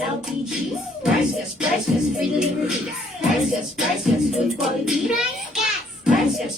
LPG. Price gas, free delivery. Price gas, good quality. Price gas,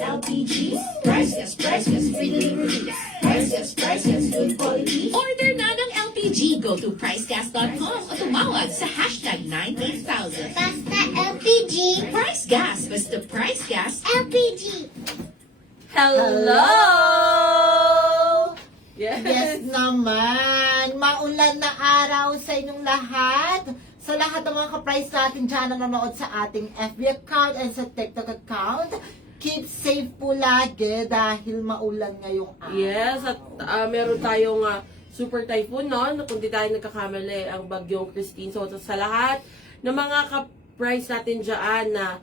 LPG. Price gas, free delivery. Price gas, good quality. Order na ng LPG. Go to pricegas.com o tumawag sa hashtag 98000. Basta LPG. Price Gas. Basta Price Gas. LPG. Hello! Yes naman! Maulan na araw sa inyong lahat. Sa lahat ng mga ka-price natin dyan na nanonood sa ating FB account and sa TikTok account, keep safe po lagi dahil maulan ngayong araw. Yes, at meron tayong super typhoon, no? Kung di tayo nagkakamali, ang bagyong Christine. So, sa lahat ng mga ka-price natin dyan na,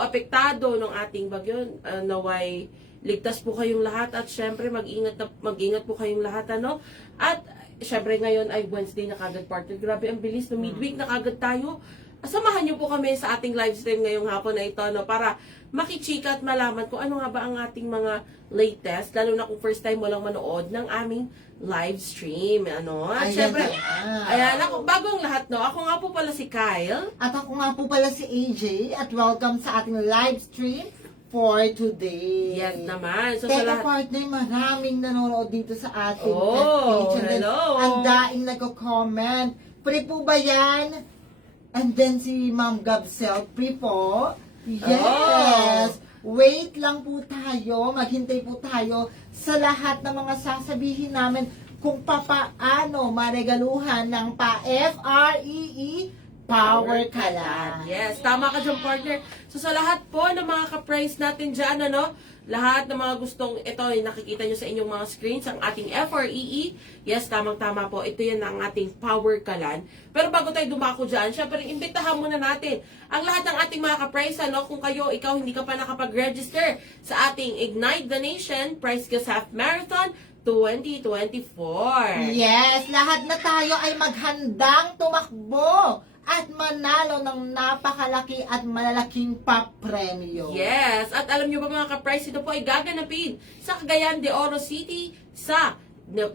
apektado ng ating bagyo, naway ligtas po kayong lahat at syempre mag-ingat po kayong lahat, ano? At syempre ngayon ay Wednesday na kagad, partner. Grabe ang bilis, no? Midweek na kagad tayo. Samahan niyo po kami sa ating live stream ngayong hapon na ito, no? Para makichika at malaman kung ano nga ba ang ating mga latest, lalo na kung first time mo lang manood ng aming live stream, ano? At syempre, ayan, bagong lahat, no? Ako nga po pala si Kyle. At ako nga po pala si AJ at welcome sa ating live stream for today. Yes naman. So, Teka sa lahat, partner, maraming nanonood dito sa ating Oh, page. And then, hello. ang daing nagko-comment. Pre po ba yan? And then si Ma'am Gabsel, pre po? Yes! Wait lang po tayo, maghintay po tayo sa lahat ng mga sasabihin namin kung papaano maregaluhan ng pa-FREE Power Kalan. yes, tama ka dyan, partner. So, sa lahat po ng mga ka-price natin dyan, ano, lahat ng mga gustong, ito, nakikita nyo sa inyong mga screens, ang ating FREE. Yes, tamang-tama po. Ito yan ang ating Power Kalan. Pero bago tayo dumako dyan, syempre, imbitahan muna natin ang lahat ng ating mga ka-price, ano, kung ikaw hindi ka pa nakapag-register sa ating Ignite the Nation Price Gas Half Marathon 2024. Yes, lahat na tayo ay maghandang tumakbo at manalo ng napakalaki at malalaking papremyo. Yes, at alam nyo ba mga ka-price, ito po ay gaganapin sa Cagayan de Oro City sa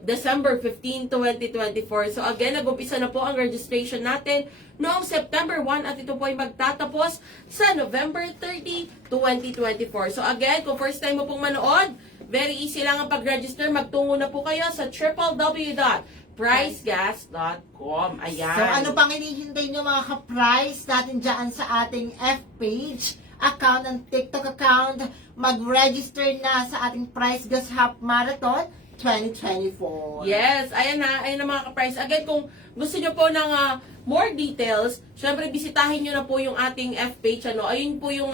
December 15, 2024. So again, nag-umpisa na po ang registration natin noong September 1 at ito po ay magtatapos sa November 30, 2024. So again, kung first time mo pong manood, very easy lang ang pag-register. Magtungo na po kayo sa www.pricegas.com. Ayan. So ano pang hinihintay nyo mga ka-price natin dyan sa ating F-page account and TikTok account, mag-register na sa ating Price Gas Half Marathon 2024. Yes, ayan na mga ka-price. Again, kung gusto nyo po ng more details, syempre bisitahin nyo na po yung ating F-page. Ayun po yung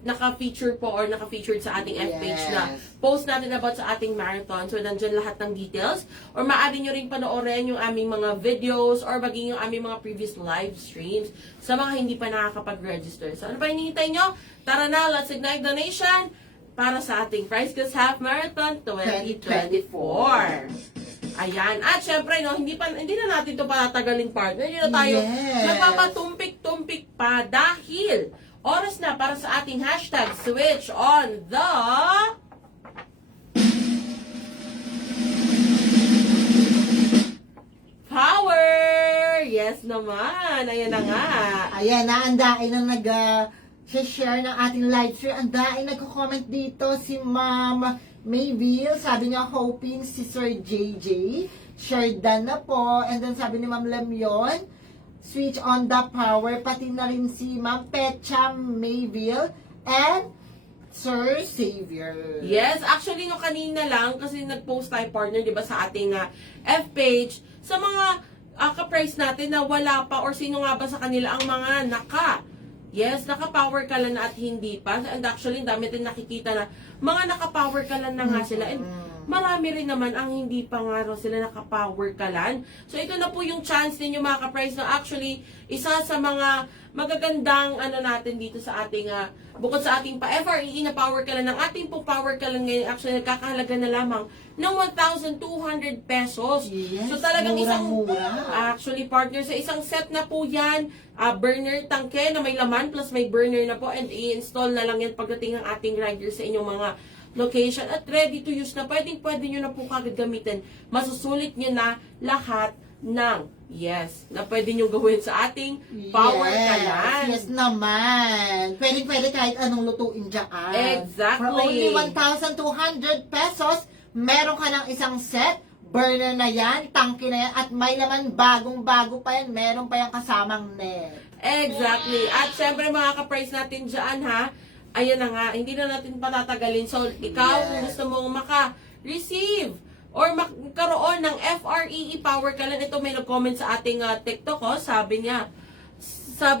naka-feature po or naka-featured sa ating F-page na post natin about sa ating marathon. So, nandyan lahat ng details. Or maaari nyo rin panoorin yung aming mga videos or maging yung aming mga previous live streams sa mga hindi pa nakakapag-register. So, ano pa hinihintay nyo? Tara na, let's ignite the nation para sa ating Price Gas Half Marathon 2024. Ayan. At syempre, no, hindi na natin ito patatagalin, partner. Hindi na tayo magpapatumpik-tumpik pa dahil oras na para sa ating hashtag switch on the power! Yes naman. Ayan na nga. Ayan na, ang daing na nag-share ng ating live stream. Ang daing nagko-comment dito si Ma'am Mayville. Sabi niya, hoping si Sir JJ. Shared na po. And then sabi ni Ma'am Lemyon, switch on the power. Pati na rin si Ma'am Pecha Mayville and Sir Xavier. Yes, actually, no, kanina lang, kasi nag-post tayo, partner, di ba, sa ating F-page, sa mga ka-price natin na wala pa or sino nga ba sa kanila ang mga naka-power ka lang na at hindi pa. And actually, dami din nakikita na mga naka-power ka lang na nga sila. And marami rin naman ang hindi pa nga raw sila naka-power kalan. So, ito na po yung chance ninyo mga ka-price na actually, isa sa mga magagandang natin dito sa ating, bukod sa ating pa-FREE na power kalan, ng ating po power kalan ngayon, actually, nagkakahalaga na lamang ng 1,200 pesos. Yes, so, talagang mura-mura. actually, partner, sa isang set na po yan, burner tangke na may laman, plus may burner na po, and i-install na lang yan pagdating ng ating rider sa inyong mga location at ready to use na pwede nyo na po kagad gamitin. Masusulit nyo na lahat ng na pwede nyo gawin sa ating power kalan. Yes naman. Pwede kahit anong lutuin dyan. Exactly. For only 1,200 pesos, meron ka ng isang set, burner na yan, tangke na yan, at may laman bagong-bago pa yan, meron pa yung kasamang net. Exactly. At syempre mga ka-price natin dyan ha, ayan na nga, hindi na natin patatagalin. So, ikaw kung gusto mong maka-receive or magkaroon ng FREE Power Kalan, ito may nag-comment sa ating TikTok, sabi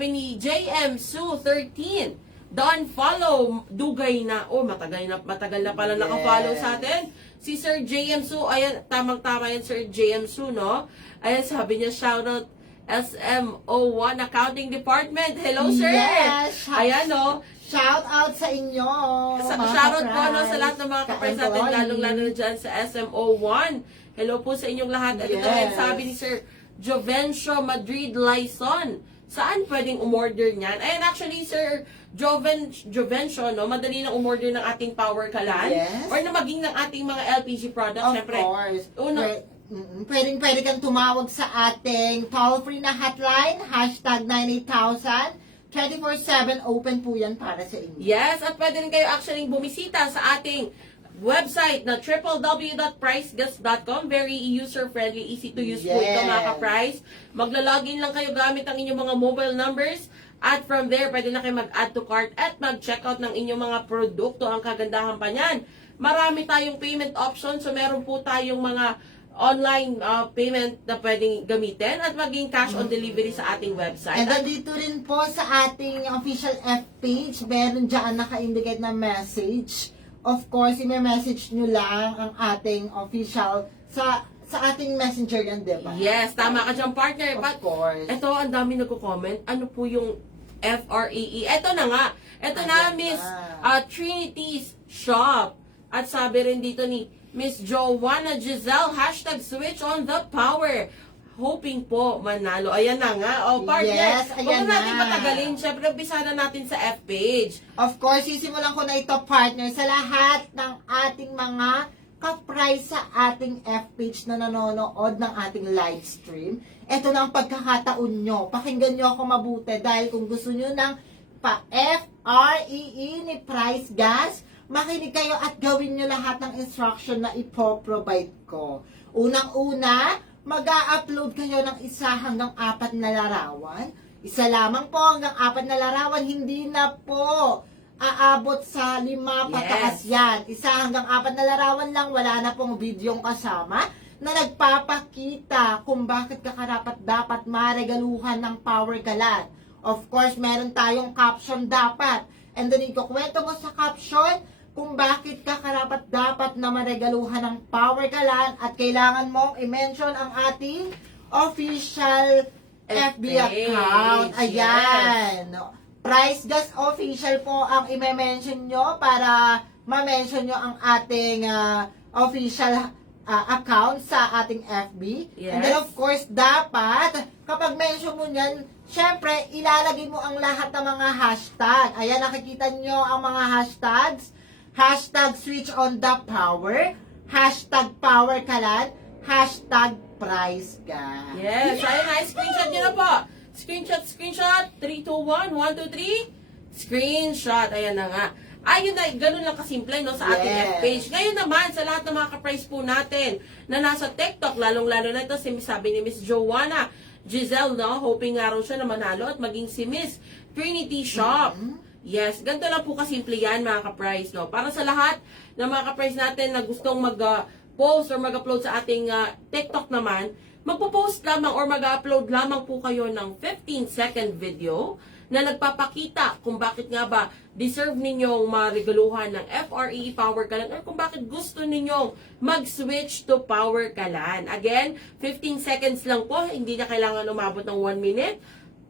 ni JM Su 13, don't follow, dugay na. Oh, matagal na pala naka-follow sa atin. Si Sir JM Su, ayan, tamang-tama yan Sir JM Su, no? Ayan, sabi niya, shoutout SMO1 Accounting Department. Hello, sir! Yes! Ayan, no? Shout out sa inyo, mga Shoutout po no, ka-price. sa lahat ng mga ka-price natin, lalong-lalo na dyan sa SMO1. Hello po sa inyong lahat. At ito Yes. rin sabi ni Sir Jovencio Madrid Laison. Saan pwedeng umorder niyan? Ayan, actually, Sir Jovencio, no, madali na umorder ng ating power kalan. Yes. Or na maging ng ating mga LPG products. Of Siyempre, course. Una, Pwede kang tumawag sa ating toll-free na hotline, hashtag 98,000. 24/7 open po yan para sa inyo. yes, at pwede rin kayo actually bumisita sa ating website na www.pricegas.com. Very user-friendly, easy to use po ito Yes. mga ka-price. Magla-login lang kayo gamit ang inyong mga mobile numbers. At from there, pwede na kayo mag-add to cart at mag-checkout ng inyong mga produkto. Ang kagandahan pa niyan, marami tayong payment options. So meron po tayong mga online payment na pwedeng gamitin at maging cash on delivery sa ating website. And dito rin po sa ating official F page, meron dyan naka-indicate na message. Of course, i-message nyo lang ang ating official sa ating messenger yan, di ba? Yes, tama ka dyan, partner. Of But course. ito, ang dami nagko-comment. Ano po yung FREE? Ito na nga. Ito na, Ayan Miss na. Trinity's Shop. At sabi rin dito ni Miss Joanna Giselle, hashtag switch on the power. Hoping po manalo. Ayan na nga. O, partner. Yes, Huwag ayan na natin na. patagalin. Siyempre, umpisa na natin sa F page. Of course, sisimulan ko na ito, partner, sa lahat ng ating mga ka-price sa ating F page na nanonood ng ating live stream. Ito na ang pagkakataon nyo. Pakinggan nyo ako mabuti dahil kung gusto nyo ng pa-FREE ni Price Gas, makinig kayo at gawin nyo lahat ng instruction na ipoprovide ko. Unang-una, mag-a-upload kayo ng 1 hanggang 4 na larawan. Isa lamang po hanggang 4 na larawan, hindi na po aabot sa 5 pataas yan. 1 hanggang 4 na larawan lang, wala na pong videong kasama na nagpapakita kung bakit ka karapat-dapat maregaluhan ng power galan. Of course, meron tayong caption dapat. And then, ikukwento mo sa caption kung bakit ka karapat-dapat na maregaluhan ng power galan at kailangan mong i-mention ang ating official FB account. Ayan. Price Gas Official po ang i-mention nyo para ma-mention nyo ang ating official account sa ating FB. Yes. And then of course, dapat kapag mention mo nyan, syempre, ilalagay mo ang lahat ng mga hashtag. Ayan, nakikita nyo ang mga hashtags. Hashtag switch on the power. Hashtag power kalan. Hashtag price gas. Yes, ayun na. Screenshot nyo na po. Screenshot. 3, 2, 1. 1, 2, 3. Screenshot. Ayan na nga. Ayun na, ganun lang kasimple no, sa ating Yes. F-page. Ngayon naman, sa lahat ng mga ka-price po natin na nasa TikTok, lalong-lalo na ito, sabi ni Miss Joanna Giselle, no, hoping nga raw siya na manalo at maging si Miss Trinity Shop. Yes, ganito lang po kasimple yan mga ka-price, no. Para sa lahat ng mga ka-price natin na gustong mag-post or mag-upload sa ating TikTok naman, magpo-post lamang or mag-upload lamang po kayo ng 15-second video na nagpapakita kung bakit nga ba deserve ninyong marigaluhan ng FREE Power Kalan or kung bakit gusto ninyong mag-switch to Power Kalan. Again, 15 seconds lang po, hindi na kailangan umabot ng 1 minute.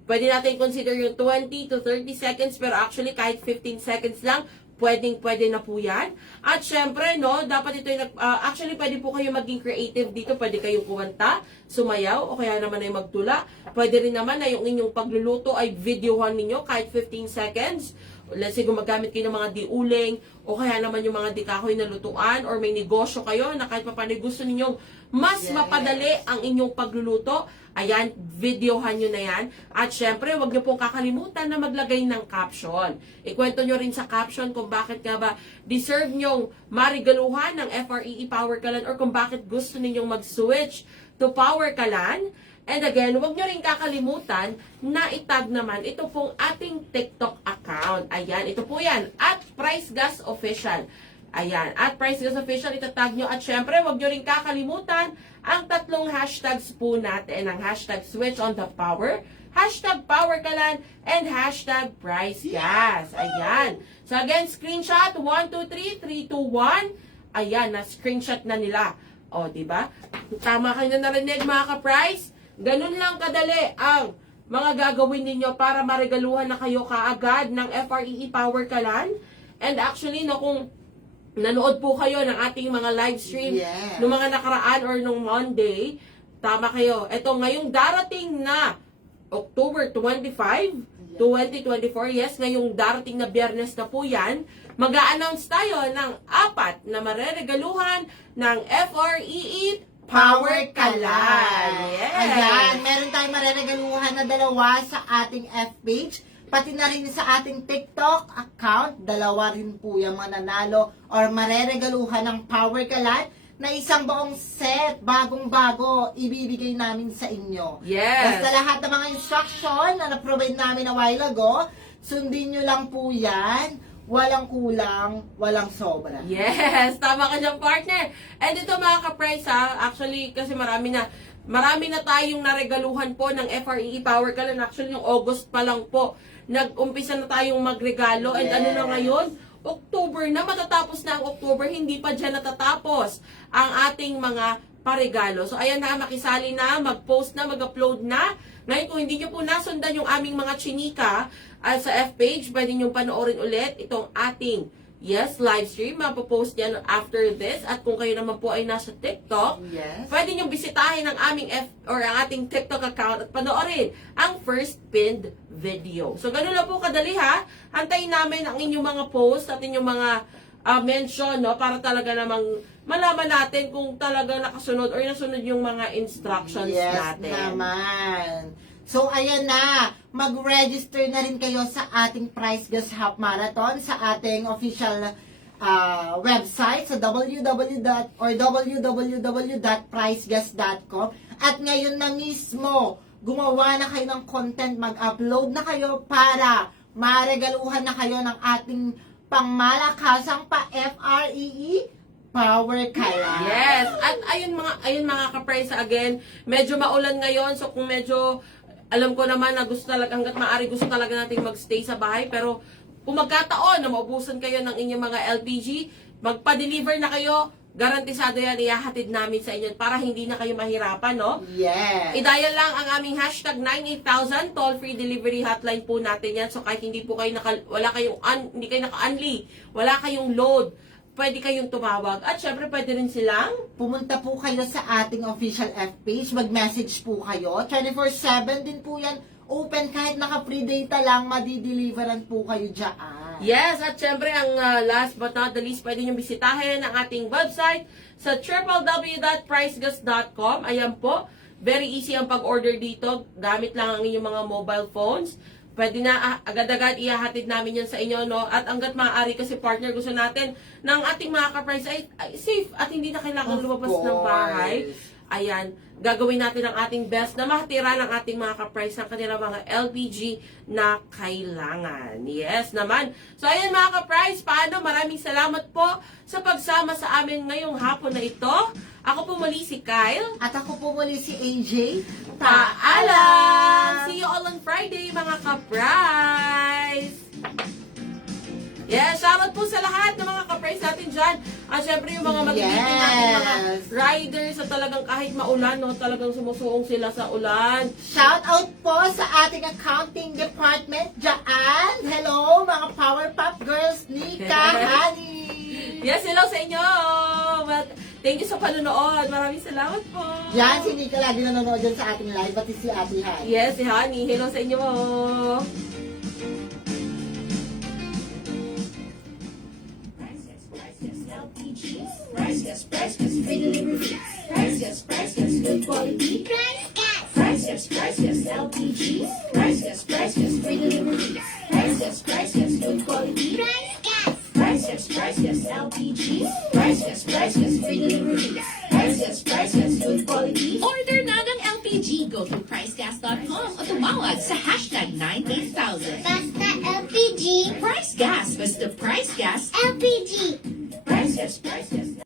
Pwede natin consider yung 20 to 30 seconds, pero actually kahit 15 seconds lang, pwede na po yan. At syempre, no, dapat ito yung, actually pwede po kayo maging creative dito. Pwede kayong kumanta, sumayaw, o kaya naman ay magtula. Pwede rin naman na yung inyong pagluluto ay videohan ninyo kahit 15 seconds. let's say gumagamit kayo ng mga diuling o kaya naman yung mga dikahoy na lutuan or may negosyo kayo na kahit paano gusto ninyong mas Yes. mapadali ang inyong pagluluto, ayan, videohan nyo na yan. At syempre, huwag nyo pong kakalimutan na maglagay ng caption. Ikwento nyo rin sa caption kung bakit nga ba deserve nyong marigaluhan ng FREE Power Kalan or kung bakit gusto ninyong mag-switch to Power Kalan. And again, huwag nyo rin kakalimutan na itag naman ito pong ating TikTok account. Ayan, ito po yan, at Price Gas Official. Ayan, at Price Gas Official, itatag nyo. At syempre, huwag nyo rin kakalimutan ang tatlong hashtags po natin. Ang hashtag Switch on the Power, hashtag Power Kalan, and hashtag Price Gas. Ayan. So again, screenshot, 1, 2, 3, 3, 2, 1. Ayan, na-screenshot na nila. O, diba? Tama kayo na narinig, mga ka-Price. Ganun lang kadali ang mga gagawin ninyo para maregaluhan na kayo kaagad ng FREE Power Kalan. And actually, no, kung nanood po kayo ng ating mga live stream Yes. noong mga nakaraan or nung Monday, tama kayo. Ito, ngayong darating na October 25, 2024, yes, ngayong darating na Biyernes na po yan, mag-a-announce tayo ng 4 na mareregaluhan ng FREE Power Kalan. Yes. Ayan, meron tayong mareregaluhan na 2 sa ating F-page, pati na rin sa ating TikTok account, 2 rin po yung mananalo or mareregaluhan ng Power Kalan na isang buong set, bagong-bago, ibibigay namin sa inyo. Yes. Basta lahat ng mga instruction na na-provide namin a while ago, sundin nyo lang po yan. Walang kulang, walang sobra. Yes, tama ka dyan, partner. And ito mga ka-price ha, actually kasi marami na tayong naregaluhan po ng FREE Power Kalan. Actually, yung August pa lang po, nag-umpisa na tayong magregalo. And ano na ngayon? October na, matatapos na ang October, hindi pa dyan natatapos ang ating mga paregalo. So ayan na, makisali na, mag-post na, mag-upload na. Ngayon, kung hindi nyo po nasundan yung aming mga chinika sa F-page, pwede nyo panoorin ulit itong ating live stream. Mapopost yan after this. At kung kayo naman po ay nasa TikTok, Yes. pwede nyo bisitahin ang aming ang ating TikTok account at panoorin ang first pinned video. So, ganun lang po kadali ha. Antayin namin ang inyong mga post at inyong mga mention, no, para talaga namang malaman natin kung talaga nakasunod or nasunod yung mga instructions natin. Naman. So, ayan na. Mag-register na rin kayo sa ating Price Gas Half Marathon sa ating official website sa www.pricegas.com. At ngayon na mismo, gumawa na kayo ng content, mag-upload na kayo para maregaluhan na kayo ng ating pangmalakasang pa-FREE Power Kalan. Yes. At ayun mga ka-price again, medyo maulan ngayon, so kung medyo alam ko naman na gusto talaga, hanggat maaari gusto talaga nating magstay sa bahay, pero kung magkataon na maubusan kayo ng inyong mga LPG, magpa-deliver na kayo, garantisado yan, ihahatid namin sa inyo para hindi na kayo mahirapan, no? Yes. I-dial lang ang aming hashtag 98000, toll-free delivery hotline po natin yan. So kahit hindi po kayo hindi kayo naka-unli, wala kayong load, pwede kayong tumawag. At syempre pwede rin silang Pumunta po kayo sa ating official F-page, mag-message po kayo. 24/7 din po yan. Open kahit naka-free data lang, madideliveran po kayo dyan. yes, at syempre ang last but not the least, pwede nyo bisitahin ang ating website sa www.pricegas.com. Ayan po, very easy ang pag-order dito. Gamit lang ang inyong mga mobile phones. Pwede na agad-agad ihahatid namin yan sa inyo, no? At hanggat maaari kasi partner, gusto natin ng ating mga ka-price ay safe at hindi na kailangan Of lumabas ng bahay. Ayan, gagawin natin ang ating best na mahatira ng ating mga ka-price ng kanilang mga LPG na kailangan. Yes naman. So ayan mga ka-price, paano? Maraming salamat po sa pagsama sa amin ngayong hapon na ito. Ako po muli si Kyle. At ako po muli si AJ. Paalam! See you all on Friday, mga ka-price! Yes, shoutout po sa lahat ng mga ka-price natin dyan. At syempre yung mga magiging natin mga riders sa talagang kahit maulan, no, talagang sumusuong sila sa ulan. Shout out po sa ating accounting department dyan. Hello, mga Power Pop Girls, Nika, Honey. Yes, hello sa inyo! But, thank you sa panonood. Maraming salamat po. Yan, si Nika lagi nanonood dyan sa ating live, pati si Ate Han. Yes, si Honey. Hello sa inyo. Price Gas, free delivery. Price Gas, good quality. Price Gas. Price Gas, LPG. Price Gas, free delivery. Price Gas, good quality. Price Gas. Price Gas, LPG. Price Gas, free delivery. Price Gas, good quality. Order na ng LPG. Go to pricegas.com o tumawag sa hashtag 98000. Basta LPG. Price Gas. Basta Price